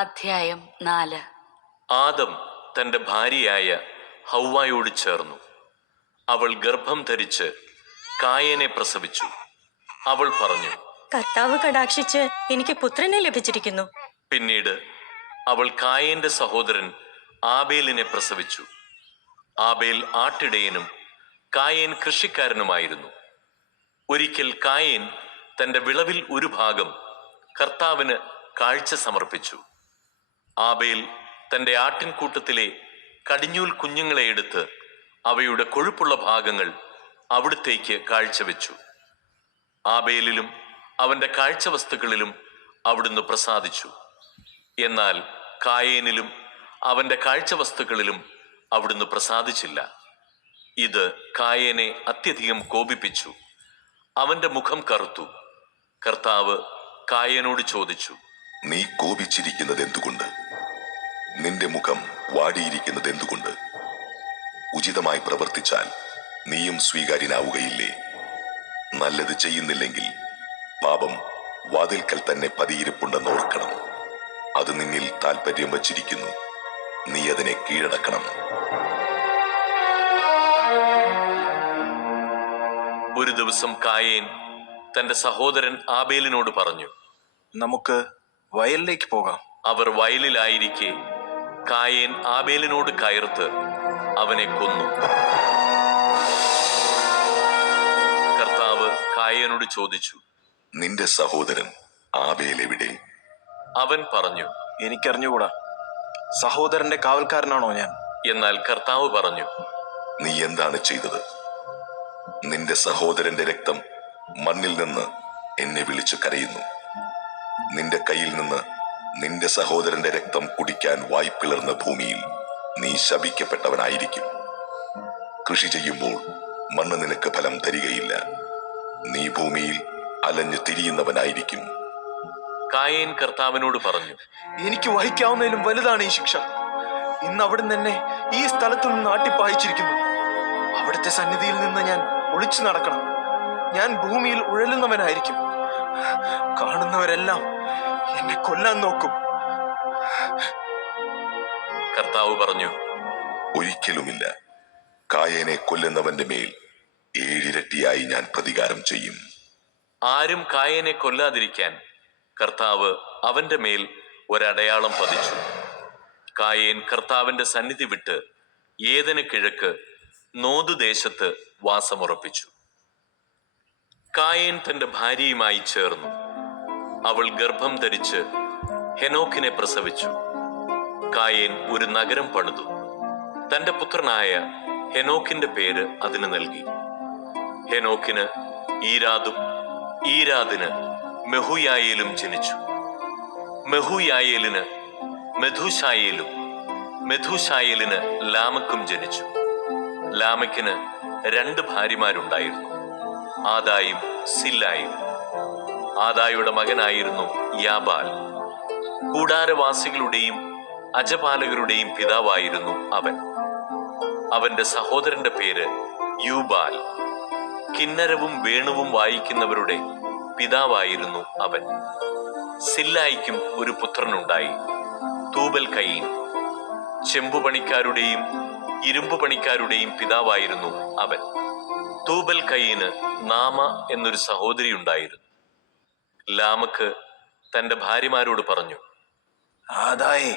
അധ്യായം 4. ആദം തന്റെ ഭാര്യയായ ഹൗവായോട് ചേർന്നു. അവൾ ഗർഭം ധരിച്ച് കായേനെ പ്രസവിച്ചു. അവൾ പറഞ്ഞു, കർത്താവ് കടാക്ഷിച്ച് എനിക്ക് പുത്രനെ ലഭിച്ചിരിക്കുന്നു. പിന്നീട് അവൾ കായേന്റെ സഹോദരൻ ആബേലിനെ പ്രസവിച്ചു. ആബേൽ ആട്ടിടയനും കായേൻ കൃഷിക്കാരനുമായിരുന്നു. ഒരിക്കൽ കായേൻ തന്റെ വിളവിൽ ഒരു ഭാഗം കർത്താവിന് കാഴ്ച സമർപ്പിച്ചു. ആബേൽ തന്റെ ആട്ടിൻകൂട്ടത്തിലെ കടിഞ്ഞൂൽ കുഞ്ഞുങ്ങളെ എടുത്ത് അവയുടെ കൊഴുപ്പുള്ള ഭാഗങ്ങൾ അവിടുത്തേക്ക് കാഴ്ചവെച്ചു. ആബേലിലും അവന്റെ കാഴ്ചവസ്തുക്കളിലും അവിടുന്ന് പ്രസാദിച്ചു. എന്നാൽ കായേനിലും അവന്റെ കാഴ്ചവസ്തുക്കളിലും അവിടുന്ന് പ്രസാദിച്ചില്ല. ഇത് കായേനെ അത്യധികം കോപിപ്പിച്ചു. അവന്റെ മുഖം കറുത്തു. കർത്താവ് കായേനോട് ചോദിച്ചു, നീ കോപിച്ചിരിക്കുന്നത് എന്തുകൊണ്ട്? നിന്റെ മുഖം വാടിയിരിക്കുന്നത് എന്തുകൊണ്ട്? ഉചിതമായി പ്രവർത്തിച്ചാൽ നീയും സ്വീകാര്യനാവുകയില്ലേ? നല്ലത് ചെയ്യുന്നില്ലെങ്കിൽ പാപം വാതിൽക്കൽ തന്നെ പതിയിരിപ്പുണ്ടെന്ന് ഓർക്കണം. അത് നിന്നിൽ താല്പര്യം വച്ചിരിക്കുന്നു. നീ അതിനെ കീഴടക്കണം. ഒരു ദിവസം കായേൻ തന്റെ സഹോദരൻ ആബേലിനോട് പറഞ്ഞു, നമുക്ക് വയലിലേക്ക് പോകാം. അവർ വയലിലായിരിക്കെ കായേൻ ആബേലിനോട് കയർത്ത് അവനെ കൊന്നു. കർത്താവ് കായേനോട് ചോദിച്ചു, നിന്റെ സഹോദരൻ ആബേൽ എവിടെ? അവൻ പറഞ്ഞു, എനിക്കറിഞ്ഞുകൂടാ. സഹോദരന്റെ കാവൽക്കാരനാണോ ഞാൻ? എന്നാൽ കർത്താവ് പറഞ്ഞു, നീ എന്താണ് ചെയ്തത്? നിന്റെ സഹോദരന്റെ രക്തം മണ്ണിൽ നിന്ന് എന്നെ വിളിച്ചു കരയുന്നു. നിന്റെ കയ്യിൽ നിന്ന് നിന്റെ സഹോദരന്റെ രക്തം കുടിക്കാൻ വായ്പിളർന്ന ഭൂമിയിൽ നീ ശപിക്കപ്പെട്ടവനായിരിക്കും. കൃഷി ചെയ്യുമ്പോൾ മണ്ണ് നിനക്ക് ഫലം തരികയില്ല. നീ ഭൂമിയിൽ അലഞ്ഞു തിരിയുന്നവനായിരിക്കും. കായേൻ കർത്താവിനോട് പറഞ്ഞു, എനിക്ക് വഹിക്കാവുന്നതിലും വലുതാണ് ഈ ശിക്ഷ. ഇന്ന് അവിടുന്ന് എന്നെ ഈ സ്ഥലത്തു നിന്ന് ആട്ടിപ്പായിച്ചിരിക്കുന്നു. അവിടുത്തെ സന്നിധിയിൽ നിന്ന് ഞാൻ ഒളിച്ചു നടക്കണം. ഞാൻ ഭൂമിയിൽ ഉഴലുന്നവനായിരിക്കും. കാണുന്നവരെല്ലാം എന്നെ കൊല്ലാൻ നോക്കും. കർത്താവ് പറഞ്ഞു, ഒരിക്കലുമില്ല. കായേനെ കൊല്ലുന്നവന്റെ മേൽ 7 ഇരട്ടിയായി ഞാൻ പ്രതികാരം ചെയ്യും. ആരും കായേനെ കൊല്ലാതിരിക്കാൻ കർത്താവ് അവന്റെ മേൽ ഒരടയാളം പതിച്ചു. കായേൻ കർത്താവിന്റെ സന്നിധി വിട്ട് ഏദന് കിഴക്ക് നോദ് ദേശത്ത് വാസമുറപ്പിച്ചു. കായേൻ തന്റെ ഭാര്യയുമായി ചേർന്നു. അവൾ ഗർഭം ധരിച്ച് ഹെനോക്കിനെ പ്രസവിച്ചു. കായേൻ ഒരു നഗരം പണിതു. തന്റെ പുത്രനായ ഹെനോക്കിന്റെ പേര് അതിന് നൽകി. ഹെനോക്കിന് ഈരാദും ഈരാദിന് മെഹുയായേലും ജനിച്ചു. മെഹുയായേലിന് മെഥൂശായേലും മെഥൂശായേലിന് ലാമക്കും ജനിച്ചു. ലാമക്കിന് 2 ഭാര്യമാരുണ്ടായിരുന്നു, ആദായും സില്ലായും. ആദായുടെ മകനായിരുന്നു യാബാൽ. കൂടാരവാസികളുടെയും അജപാലകരുടെയും പിതാവായിരുന്നു അവൻ. അവന്റെ സഹോദരന്റെ പേര് യൂബാൽ. കിന്നരവും വേണുവും വായിക്കുന്നവരുടെ പിതാവായിരുന്നു അവൻ. സില്ലായിക്കും ഒരു പുത്രനുണ്ടായി, തൂബൽ കയീൻ. ചെമ്പുപണിക്കാരുടെയും ഇരുമ്പുപണിക്കാരുടെയും പിതാവായിരുന്നു അവൻ. തൂബൽ കയീന് നാമ എന്നൊരു സഹോദരി ഉണ്ടായിരുന്നു. ലാമക്ക് തന്റെ ഭാര്യമാരോട് പറഞ്ഞു, ആദായേ,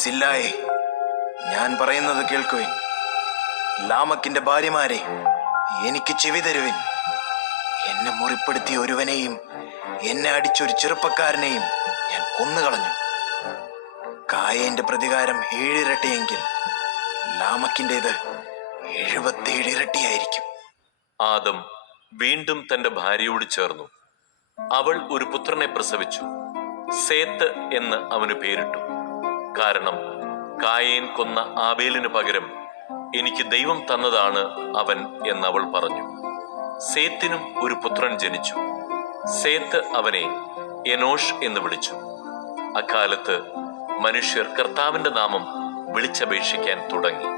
സില്ലായേ, ഞാൻ പറയുന്നത് കേൾക്കുവിൻ. ലാമക്കിന്റെ ഭാര്യമാരെ, എനിക്ക് ചെവി തരുവിൻ. എന്നെ മുറിപ്പെടുത്തിയ ഒരുവനെയും എന്നെ അടിച്ചൊരു ചെറുപ്പക്കാരനെയും ഞാൻ കൊന്നുകളഞ്ഞു. കായേന്റെ പ്രതികാരം 7 ഇരട്ടിയെങ്കിൽ ലാമക്കിൻ്റെത് 77 ഇരട്ടിയായിരിക്കും. ആദം വീണ്ടും തന്റെ ഭാര്യയോട് ചേർന്നു. അവൾ ഒരു പുത്രനെ പ്രസവിച്ചു. സേത്ത് എന്ന് അവന് പേരിട്ടു. കാരണം കായേൻ കൊന്ന ആബേലിന് പകരം എനിക്ക് ദൈവം തന്നതാണ് അവൻ എന്നവൾ പറഞ്ഞു. സേത്തിനും ഒരു പുത്രൻ ജനിച്ചു. സേത്ത് അവനെ എനോഷ് എന്ന് വിളിച്ചു. അക്കാലത്ത് മനുഷ്യർ കർത്താവിന്റെ നാമം വിളിച്ചപേക്ഷിക്കാൻ തുടങ്ങി.